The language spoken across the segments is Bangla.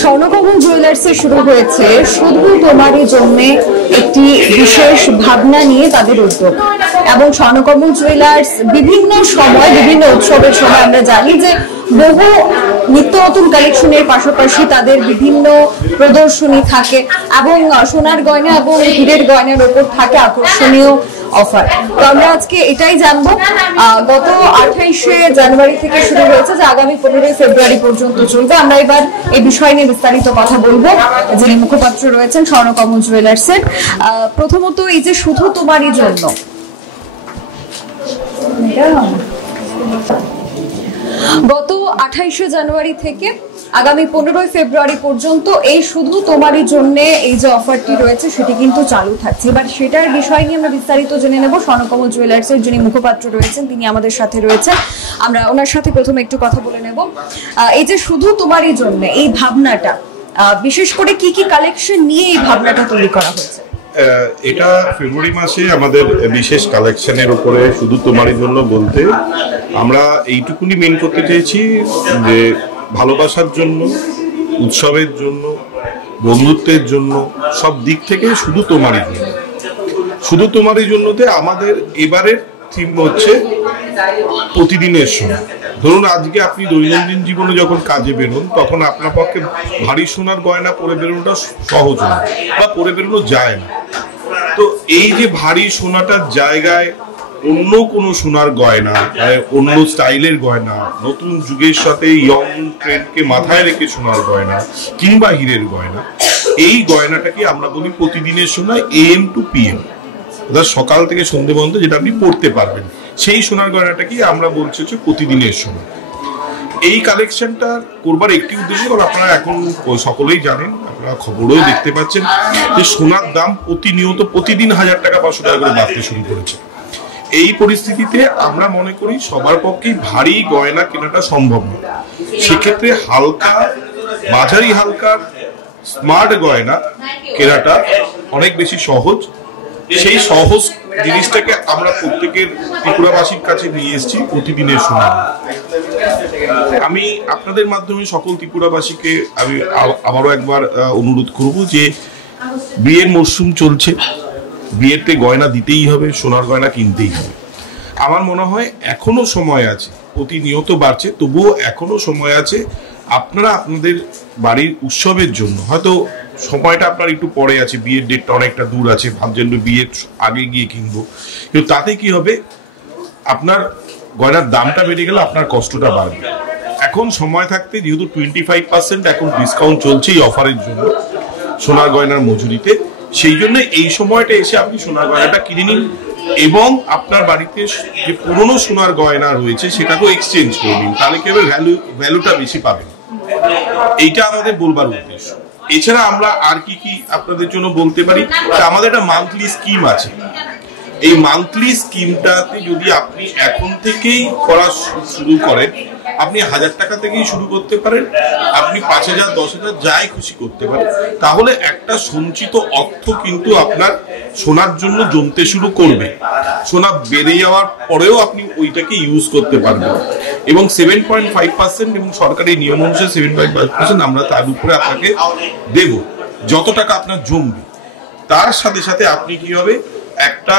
স্বর্ণকমল জুয়েলার্সে শুরু হয়েছে শুধু তোমারই জন্য একটি বিশেষ ভাবনা নিয়ে তাদের উদ্যোগ। এবং স্বর্ণকমল জুয়েলার্স বিভিন্ন সময় বিভিন্ন উৎসবের সময় আমরা জানি যে বহু নিত্য নতুন কালেকশনের পাশাপাশি তাদের বিভিন্ন প্রদর্শনী থাকে এবং সোনার গয়না এবং হীরের গয়নার উপর থাকে আকর্ষণীয় অফার। তো আমরা আজকে এটাই জানবো। গত 28শে জানুয়ারি থেকে শুরু হয়েছে, যে আগামী 15ই ফেব্রুয়ারি পর্যন্ত চলবে। আমরা এবার এই বিষয় নিয়ে বিস্তারিত কথা বলবো, যিনি মুখপাত্র রয়েছেন স্বর্ণকমল জুয়েলার্সের। প্রথমত এই যে শুধু তোমারই জন্য, গত 28শে জানুয়ারি থেকে আগামী 15ই ফেব্রুয়ারি পর্যন্ত এই শুধু তোমারই জন্য এই যে অফারটি রয়েছে সেটি কিন্তু চালু থাকছে। এবার সেটার বিষয় নিয়ে আমরা বিস্তারিত জেনে নেব। স্বর্ণকমল জুয়েলার্সের যিনি মুখপাত্র রয়েছেন তিনি আমাদের সাথে রয়েছেন, আমরা ওনার সাথে প্রথমে একটু কথা বলে নেব। এই যে শুধু তোমারই জন্য এই ভাবনাটা, বিশেষ করে কি কি কালেকশন নিয়ে এই ভাবনাটা তৈরি করা হয়েছে? এটা ফেব্রুয়ারি মাসে আমাদের বিশেষ কালেকশনের উপরে শুধু তোমারই জন্য বলতে আমরা এইটুকুনি মেন করতে চেয়েছি যে ভালোবাসার জন্য, উৎসবের জন্য, বন্ধুত্বের জন্য, সব দিক থেকে শুধু তোমারই জন্য। শুধু তোমারই জন্যতে আমাদের এবারের থিম হচ্ছে প্রতিদিনের সময়। ধরুন আজকে আপনি দৈনন্দিন জীবনে যখন কাজে বেরোন তখন আপনার পক্ষে ভারী সোনার গয়না পরে বেরোনোটা সহজ নয় বা পরে বেরোনো যায় না। তো এই যে ভারী সোনাটার জায়গায় অন্য কোনো সোনার গয়না, অন্য স্টাইলের গয়না, নতুন যুগের সাথে ইয়ং ট্রেন্ডকে মাথায় রেখে সোনার গয়না কিংবা হীরের গয়না, এই গয়নাটাকে আমরা বলি প্রতিদিনের সময় AM to PM, অর্থাৎ সকাল থেকে সন্ধ্যে পর্যন্ত যেটা আপনি পড়তে পারবেন, সেই সোনার গয়নাটাকে আমরা বলছি হচ্ছে প্রতিদিনের সময়। এই কালেকশনটা করবার একটি উদ্দেশ্য, কারণ আপনারা এখন সকলেই জানেন, আপনারা খবরেও দেখতে পাচ্ছেন যে সোনার দাম প্রতিনিয়ত প্রতিদিন 1000 টাকা 500 টাকা করে বাড়তে শুরু করেছে। এই পরিস্থিতিতে আমরা মনে করি সবার পক্ষেই ভারী গয়না কেনাটা সম্ভব নয়। সেক্ষেত্রে হালকা, মাঝারি হালকা স্মার্ট গয়না কেনাটা অনেক বেশি সহজ। সেই সহজ জিনিসটাকে আমরা প্রত্যেকের ত্রিপুরাবাসীর কাছে নিয়ে এসেছি প্রতিদিনের সময়। আমি আপনাদের মাধ্যমে সকল ত্রিপুরাবাসীকে আমি আবারও একবার অনুরোধ করব যে বিয়ের মরশুম চলছে, বিয়েতে গয়না দিতেই হবে, সোনার গয়না কিনতেই হবে। আমার মনে হয় এখনো সময় আছে, প্রতিনিয়ত বাড়ছে, তবুও এখনো সময় আছে। আপনারা আপনাদের বাড়ির উৎসবের জন্য, হয়তো সময়টা আপনার একটু পরে আছে, বিয়ের ডেটটা অনেকটা দূর আছে, ভাবছেন বিয়ের আগে গিয়ে কিনবো, কিন্তু তাতে কি হবে, আপনার গয়নার দামটা বেড়ে গেলে আপনার কষ্টটা বাড়বে। এখন সময় থাকতে, যেহেতু 25% এখন ডিসকাউন্ট চলছে এই অফারের জন্য সোনার গয়নার মজুরিতে, সেই জন্য এই সময়টা এসে আপনি সোনার গয়নাটা কিনে নিন এবং আপনার বাড়িতে যে পুরনো সোনার গয়না রয়েছে সেটাকেও এক্সচেঞ্জ করে নিন, তাহলে কি হবে, ভ্যালুটা বেশি পাবেন। এইটা আমাদের বলবার উদ্দেশ্য। এছাড়া আমরা আর কি কি আপনাদের জন্য বলতে পারি, আমাদের একটা মান্থলি স্কিম আছে। এই মান্থলি স্কিমটাতে যদি আপনি এখন থেকেই করা শুরু করেন, আপনি 1000 টাকা থেকেই শুরু করতে পারেন, আপনি 5000, 10,000 যাই খুশি করতে পারেন, তাহলে একটা সঞ্চিত অর্থ কিন্তু আপনার সোনার জন্য জমতে শুরু করবে। সোনা বেড়ে যাওয়ার পরেও আপনি ওইটাকে ইউজ করতে পারবেন। এবং 7.5% এবং সরকারি নিয়ম অনুসারে 7.5% আমরা তার উপরে আপনাকে দেব, যত টাকা আপনার জমবে। তার সাথে সাথে আপনি কি হবে, একটা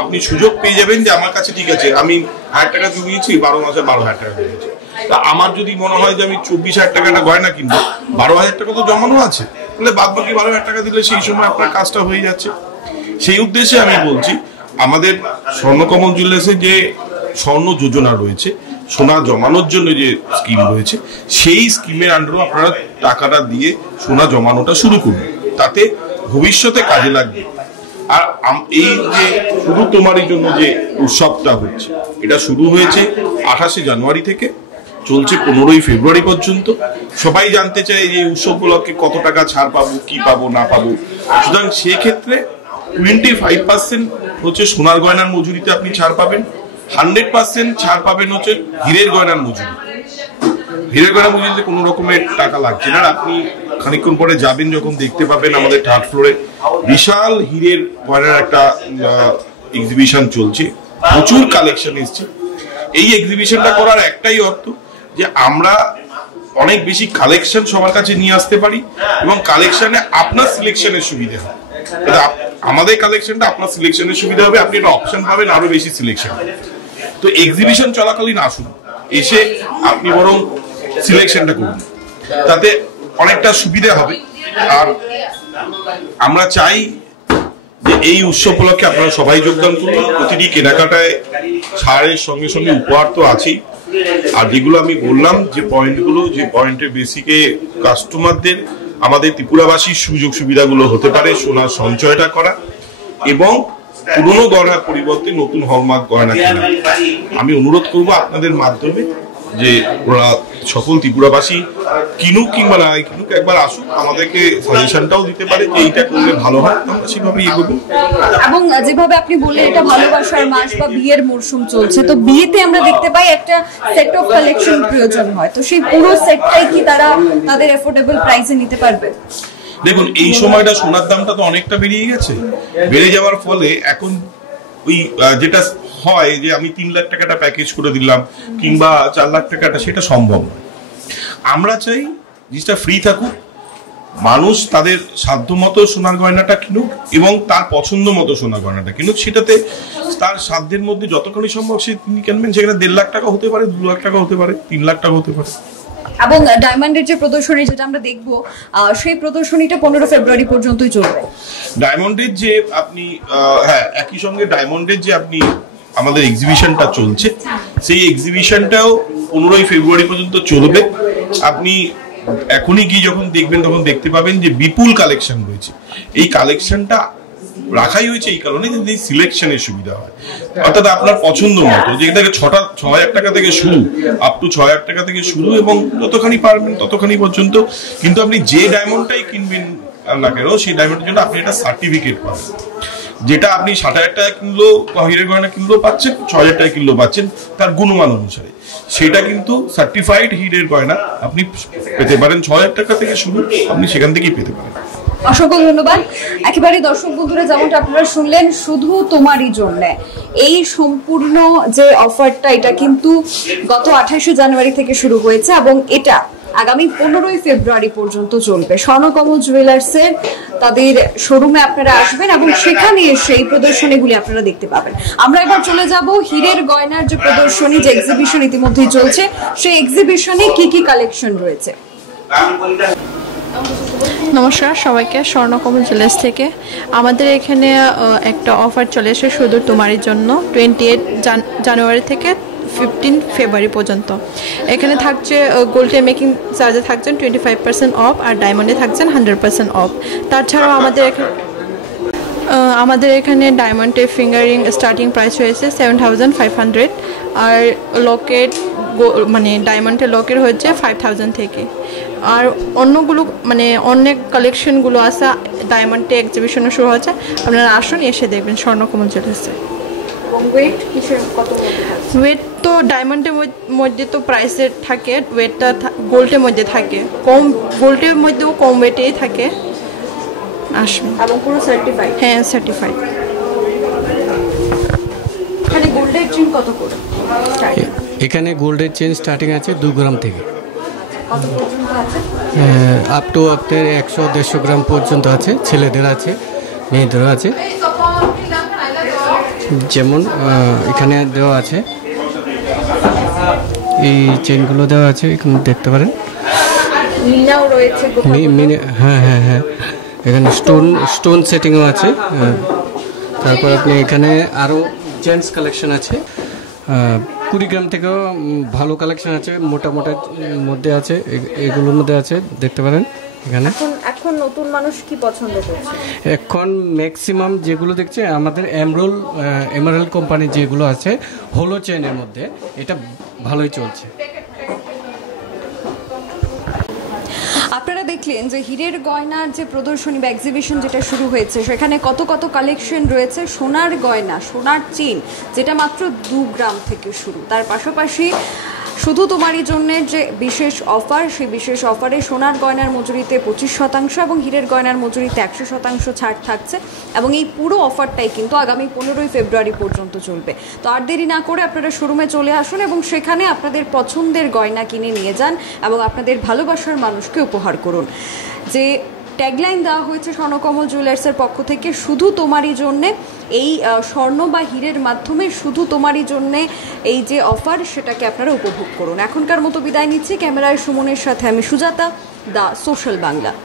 আপনি সুযোগ পেয়ে যাবেন যে আমার কাছে ঠিক আছে, আমি 1000 টাকা জমিয়েছি, 12 মাসে 12,000 টাকা জমিয়েছি। তা আমার যদি মনে হয় যে আমি 24,000 টাকা একটা গয়না কিনবো, 12,000 টাকা তো জমানো আছে, তাহলে বাদ বাকি 12,000 টাকা দিলে সেই সময় আপনার কাজটা হয়ে যাচ্ছে। সেই উদ্দেশ্যে আমি বলছি, আমাদের স্বর্ণকমল জুয়েলার্সে যে স্বর্ণ যোজনা রয়েছে, সোনা জমানোর জন্য যে স্কিম রয়েছে, সেই স্কিমের আন্ডারেও আপনারা টাকাটা দিয়ে সোনা জমানোটা শুরু করুন, তাতে ভবিষ্যতে কাজে লাগবে। আর এই যে শুধু তোমারই জন্য যে উৎসবটা হচ্ছে, এটা শুরু হয়েছে 28শে জানুয়ারি থেকে, চলছে 15ই ফেব্রুয়ারি পর্যন্ত। সবাই জানতে চায় যে উৎসবগুলোকে কত টাকা ছাড় পাবো, কি পাবো না পাবো। সুতরাং সেক্ষেত্রে 25% হচ্ছে সোনার গয়নার মজুরিতে আপনি ছাড় পাবেন, 100% ছাড় পাবেন হচ্ছে হীরের গয়নার মজুরি। হীরের গয়নার মজুরিতে কোনো রকমের টাকা লাগছে না। আপনি খানিকক্ষণ পরে যাবেন, যখন দেখতে পাবেন আমাদের 3rd ফ্লোরে বিশাল হীরের গয়নার একটা এক্সিবিশন চলছে, প্রচুর কালেকশন এসছে। এই এক্সিবিশনটা করার একটাই অর্থ যে আমরা অনেক বেশি কালেকশন সবার কাছে নিয়ে আসতে পারি এবং কালেকশনে আপনার সিলেকশনের সুবিধা হয়। আমাদের কালেকশনটা আপনার সিলেকশনের সুবিধা হবে, আপনি একটা অপশন পাবেন আরো বেশি সিলেকশন। তো এক্সিবিশন চলাকালীন আসুন, এসে আপনি বরং সিলেকশনটা করুন, তাতে অনেকটা সুবিধা হবে। আর আমরা চাই যে এই উৎসব উপলক্ষে আপনারা সবাই যোগদান করুন। প্রতিটি কেনাকাটায় ছাড়ের সঙ্গে সঙ্গে উপহার তো আছেই। আর যেগুলো আমি বললাম যে পয়েন্টগুলো, যে পয়েন্টের বেসিকে কাস্টমারদের আমাদের ত্রিপুরাবাসীর সুযোগ সুবিধাগুলো হতে পারে সোনার সঞ্চয়টা করা এবং পুরনো গয়নার পরিবর্তে নতুন হলমার্ক গয়না কেনা। আমি অনুরোধ করবো আপনাদের মাধ্যমে যে ওরা সকল ত্রিপুরাবাসী কিনুক কিংবা না কিনুক, একবার আসুক, আমাদেরকে সাজেশনটাও দিতে পারে যে এইটা করলে ভালো হয়, আমরা সেভাবে এগোবো। এবং যেভাবে আপনি বললেন এটা ভালোবাসার মাস বা বিয়ের মরশুম চলছে, তো বিয়েতে আমরা দেখতে পাই একটা সেট অফ কালেকশন প্রয়োজন হয়, তো সেই পুরো সেটটাই কি তারা তাদের এফোর্ডেবল প্রাইসে নিতে পারবে? দেখুন, এই সময়টা সোনার দামটা তো অনেকটা বেরিয়ে গেছে। বেড়ে যাওয়ার ফলে এখন ওই যেটা হয় যে আমি 3 লাখ টাকাটা প্যাকেজ করে দিলাম কিংবা 4 লাখ টাকাটা, সেটা সম্ভব নয়। আমরা চাই জিনিসটা ফ্রি থাকুক, মানুষ তাদের সাধ্য মতো সোনার গয়নাটা কিনুক এবং তার পছন্দ মতো সোনার গয়নাটা কিনুক। সেটাতে তার সাধ্যের মধ্যে যতখানি সম্ভব সে তিনি কিনবেন। সেখানে 1.5 লাখ টাকা হতে পারে, 2 লাখ টাকা হতে পারে, 3 লাখ টাকা হতে পারে। এবং ডায়মন্ডের যে প্রদর্শনী যেটা আমরা দেখবো, সেই প্রদর্শনীটা 15 ফেব্রুয়ারি পর্যন্তই চলবে। ডায়মন্ডের যে আপনি হ্যাঁ, একই সঙ্গে ডায়মন্ডের যে আপনি আমাদের এক্সিবিশনটা চলছে, সেই এক্সিবিশনটাও 15 ফেব্রুয়ারি পর্যন্ত চলবে। আপনি এখনই গিয়ে যখন দেখবেন তখন দেখতে পাবেন যে বিপুল কালেকশন রয়েছে। এই কালেকশনটা রাখাই হয়েছে এই কারণে যে সিলেকশনের সুবিধা হয়, অর্থাৎ আপনার পছন্দ মতো, যেটাকে 6,000 টাকা থেকে শুরু, আপ টু 6,000 টাকা থেকে শুরু, এবং যতখানি পারবেন ততখানি পর্যন্ত। কিন্তু আপনি যে ডায়মন্ডটাই কিনবেন না কেন, সেই ডায়মন্ডের জন্য আপনি একটা সার্টিফিকেট পাবেন, যেটা আপনি 60,000 টাকা কিনলেও হীরের গয়না কিনলেও পাচ্ছেন, 6,000 টাকা কিনলেও পাচ্ছেন, তার গুণমান অনুসারে। সেটা কিন্তু সার্টিফাইড হীরের গয়না আপনি পেতে পারেন, 6,000 টাকা থেকে শুরু, আপনি সেখান থেকেই পেতে পারেন। অসংখ্য ধন্যবাদ। একেবারে দর্শক বন্ধুরা, যেমনটা আপনারা শুনলেন, শুধু তোমারই জন্য এই সম্পূর্ণ যে অফারটা, এটা কিন্তু গত 28 জানুয়ারি থেকে শুরু হয়েছে এবং এটা আগামী 15 ফেব্রুয়ারি পর্যন্ত চলবে। স্বর্ণকমল জুয়েলার্সের তাদের শোরুমে আপনারা আসবেন এবং সেখানে এসে এই প্রদর্শনীগুলি আপনারা দেখতে পাবেন। আমরা এবার চলে যাব হীরের গয়নার যে প্রদর্শনী, যে এক্সিবিশন ইতিমধ্যেই চলছে, সেই এক্সিবিশনে কি কি কালেকশন রয়েছে। নমস্কার সবাইকে, স্বর্ণকমল জুয়েলার্স থেকে আমাদের এখানে একটা অফার চলে এসে শুধু তোমারই জন্য 28 জানুয়ারি থেকে 15 ফেব্রুয়ারি পর্যন্ত। এখানে থাকছে গোল্ডে মেকিং চার্জে থাকছেন 25% অফ, আর ডায়মন্ডে থাকছেন 100% অফ। তাছাড়াও আমাদের এখানে ডায়মন্ডের ফিঙ্গারিং স্টার্টিং প্রাইস হয়েছে 7,500, আর লকেট মানে ডায়মন্ডের লকেট হচ্ছে 5,000 থেকে। আর অন্যগুলো মানে অনেক কালেকশনগুলো আছে, ডায়মন্ডে এক্সিবিশনও শুরু হচ্ছে, আপনারা আসুন, এসে দেখবেন স্বর্ণকমল জুয়েলার্সে। ওয়েট তো ডায়মন্ডের মধ্যে তো প্রাইসের থাকে, ওয়েটটা গোল্ডের মধ্যে থাকে কম, গোল্ডের মধ্যেও কম ওয়েটেই থাকে। আসবেন এবং পুরো সার্টিফাইড। হ্যাঁ, সার্টিফাইড। এখানে গোল্ডের চেন কত করে? এখানে গোল্ডের চেন স্টার্টিং আছে 2 গ্রাম থেকে, কত পর্যন্ত আছে? আপ টু আপনার 100-150 গ্রাম পর্যন্ত আছে, ছেলেদের আছে, মেয়েদেরও আছে। যেমন এখানে দেওয়া আছে, এই চেনগুলো দেওয়া আছে, এখানে দেখতে পারেন। মিনাও রয়েছে। হ্যাঁ হ্যাঁ হ্যাঁ, এখানে স্টোন সেটিংও আছে। তারপর আপনি এখানে আরও জেন্টস কালেকশন আছে, 20 গ্রাম থেকেও ভালো কালেকশন আছে, মোটা মধ্যে আছে, এগুলোর মধ্যে আছে, দেখতে পারেন এখানে। এখন নতুন মানুষ কি পছন্দ করছে? এখন ম্যাক্সিমাম যেগুলো দেখছে আমাদের এমারেল কোম্পানির যেগুলো আছে হলো চেনের মধ্যে, এটা ভালোই চলছে। আপনারা দেখলেন যে হীরের গয়নার যে প্রদর্শনী বা এক্সিবিশন যেটা শুরু হয়েছে, সেখানে কত কত কালেকশন রয়েছে। সোনার গয়না, সোনার চেন, যেটা মাত্র 2 গ্রাম থেকে শুরু, তার পাশাপাশি শুধু তোমারই জন্য যে বিশেষ অফার, সেই বিশেষ অফারে সোনার গয়নার মজুরিতে 25% এবং হীরের গয়নার মজুরিতে 100% ছাড় থাকছে এবং এই পুরো অফারটাই কিন্তু আগামী 15ই ফেব্রুয়ারি পর্যন্ত চলবে। তো আর দেরি না করে আপনারা শোরুমে চলে আসুন এবং সেখানে আপনাদের পছন্দের গয়না কিনে নিয়ে যান এবং আপনাদের ভালোবাসার মানুষকে উপহার করুন। যে ট্যাগলাইন দেওয়া হয়েছে স্বর্ণকমল জুয়েলার্সের পক্ষ থেকে, শুধু তোমারই জন্যে, এই স্বর্ণ বা হীরের মাধ্যমে শুধু তোমারই জন্যে এই যে অফার, সেটাকে আপনারা উপভোগ করুন। এখনকার মতো বিদায় নিচ্ছি। ক্যামেরায় সুমনের সাথে আমি সুজাতা, দা সোশ্যাল বাংলা।